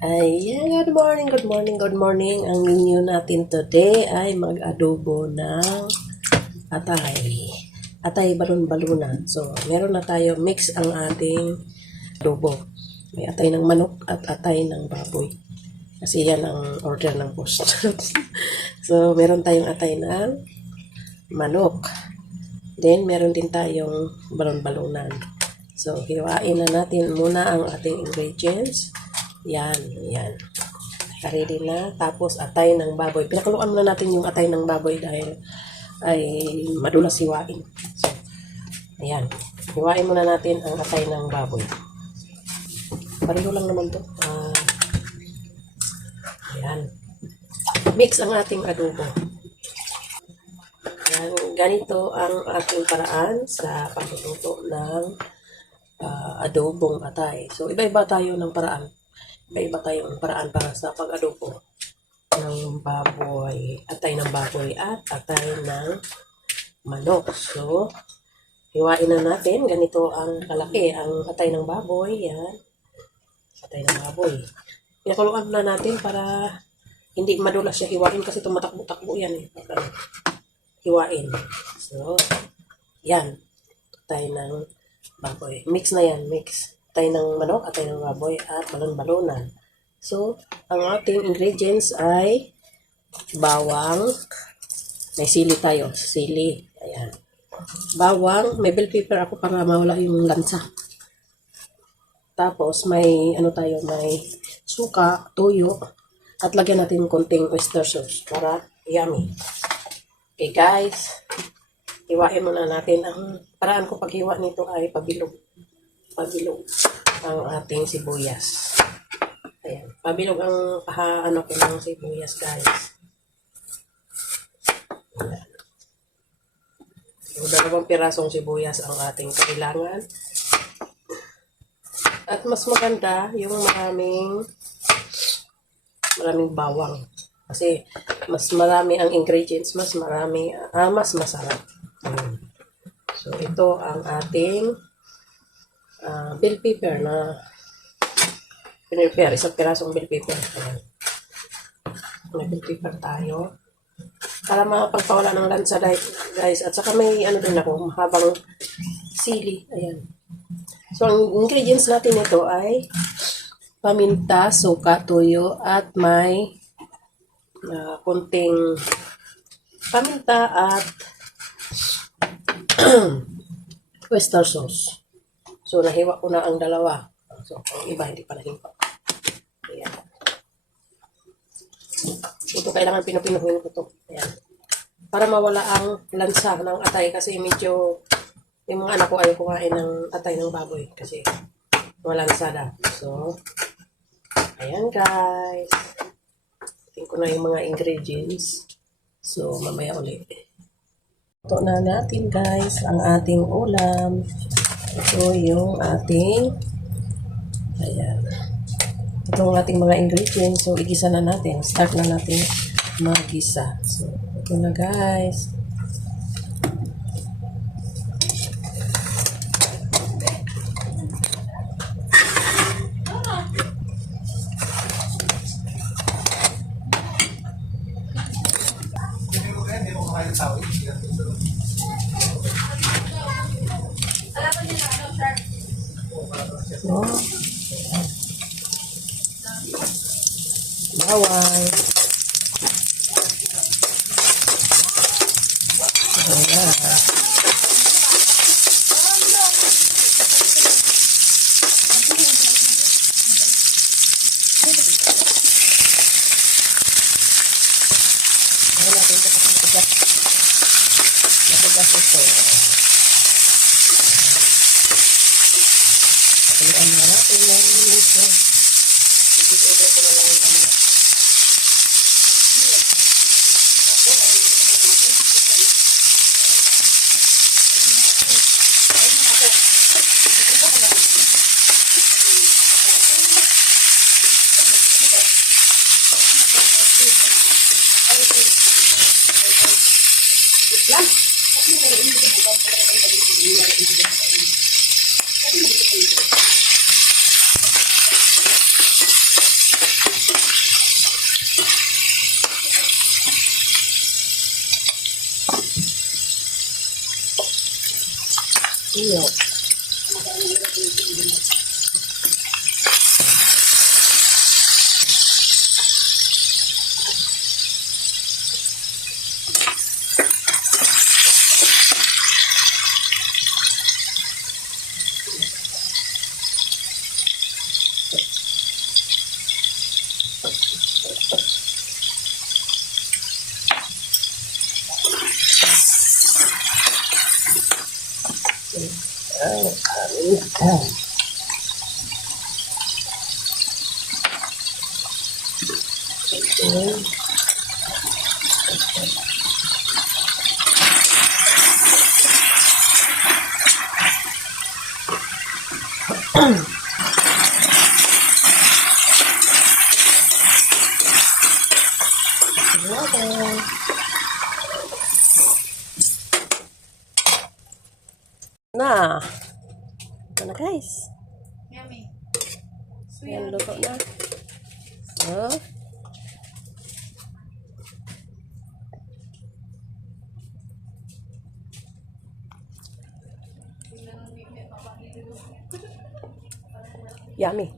Ayan, good morning, good morning, good morning. Ang menu natin today ay mag-adobo ng atay. Atay balon-balunan. So, meron na tayo, mix ang ating adobo. May atay ng manok at atay ng baboy. Kasi yan ang order ng post. So, meron tayong atay ng manok. Then, meron din tayong balon-balunan. So, hiwain na natin muna ang ating ingredients. Yan. Ready na. Tapos, atay ng baboy. Pinakuluan muna natin yung atay ng baboy dahil ay madulas hiwain. So, ayan. Hiwain muna natin ang atay ng baboy. Pareho lang naman to. Ayan. Mix ang ating adobo. Ayan. Ganito ang ating paraan sa pagluluto ng adobong atay. So, iba-iba tayo ng paraan. Iba-iba tayong paraan para sa pag-adobo ng baboy, atay ng baboy at atay ng manok. So, hiwain na natin. Ganito ang kalaki. Ang atay ng baboy, yan. Atay ng baboy. Pinakuluan na natin para hindi madulas siya hiwain kasi tumatakbo-takbo yan eh. Hiwain. So, yan. Atay ng baboy. Mix na yan. Mix. Atay ng manok, atay ng baboy at balon-balunan. So, ang ating ingredients ay bawang. May sili tayo. Sili. Ayan. Bawang. May bell pepper ako para mawala yung lansa. Tapos, may may suka, tuyo, at lagyan natin konting oyster sauce para yummy. Okay guys, hiwain muna natin. Ang paraan ko paghiwa nito ay pabilog. Pabilog ang ating sibuyas. Ayan. Pabilog ang ko ng sibuyas guys. Ayan. So, 2 pirasong sibuyas ang ating kailangan. At mas maganda yung maraming bawang. Kasi mas marami ang ingredients, mas marami, mas masarap. So, ito ang ating bell pepper na pinipare. Isang pirasong bell pepper. May bell pepper tayo. Para mapagpawala ng lansa guys. At saka may din ako, mahabang sili. Ayan. So, ang ingredients natin ito ay paminta, suka, tuyo, at may kunting paminta at oyster sauce. So, nahiwa ko na ang dalawa. So, ang iba hindi pa nahiwa. Ayan. Ito kailangan pinupinuhin ko ito. Ayan. Para mawala ang lansa ng atay kasi medyo yung mga anak ko ayaw kumain ng atay ng baboy kasi walang sada. So, ayan guys. Tingnan ko na yung mga ingredients. So, mamaya ulit. Ito na natin guys, ang ating ulam. Ito yung ating, ayan. Ito ang ating mga ingredients. So, igisa na natin. Start na natin magisa. So, ito na guys. So, bawang. Ayan. Ayan natin ito kasi matigas. Matigas ito. Palitan na natin yung ito. Ito ko na lang ang ano. Yan. Iyo. Na. Ito na guys. Yummy. Yan, luto na. Oh. Yummy.